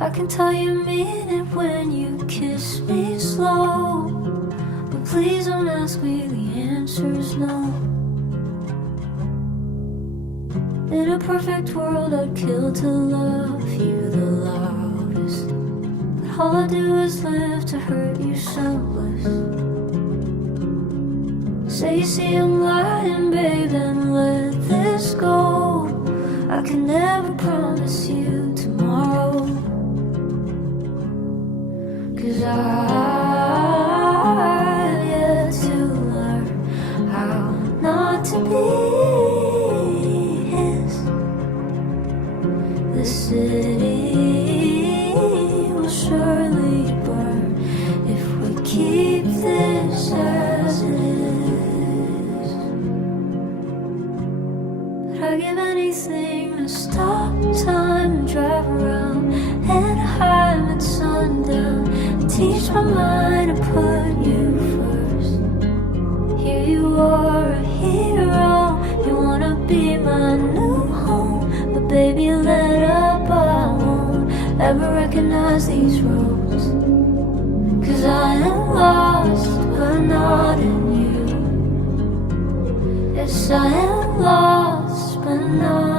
I can tell you mean it when you kiss me slow, but please don't ask me, the answer is no. In a perfect world I'd kill to love you the loudest, but all I do is live to hurt you senseless. Say you see I'm lying, babe, then let this go. I can never promise you tomorrow, 'cause I've yet to learn how not to be his. The city will surely burn if we keep this as it is. But I'd give anything to stop time and drive around Anaheim at sundown, teach my mind to put you first. Here you are, a hero, you wanna be my new home, but baby let up, I won't ever recognize these roads. 'Cause I am lost, but not in you. Yes, I am lost, but not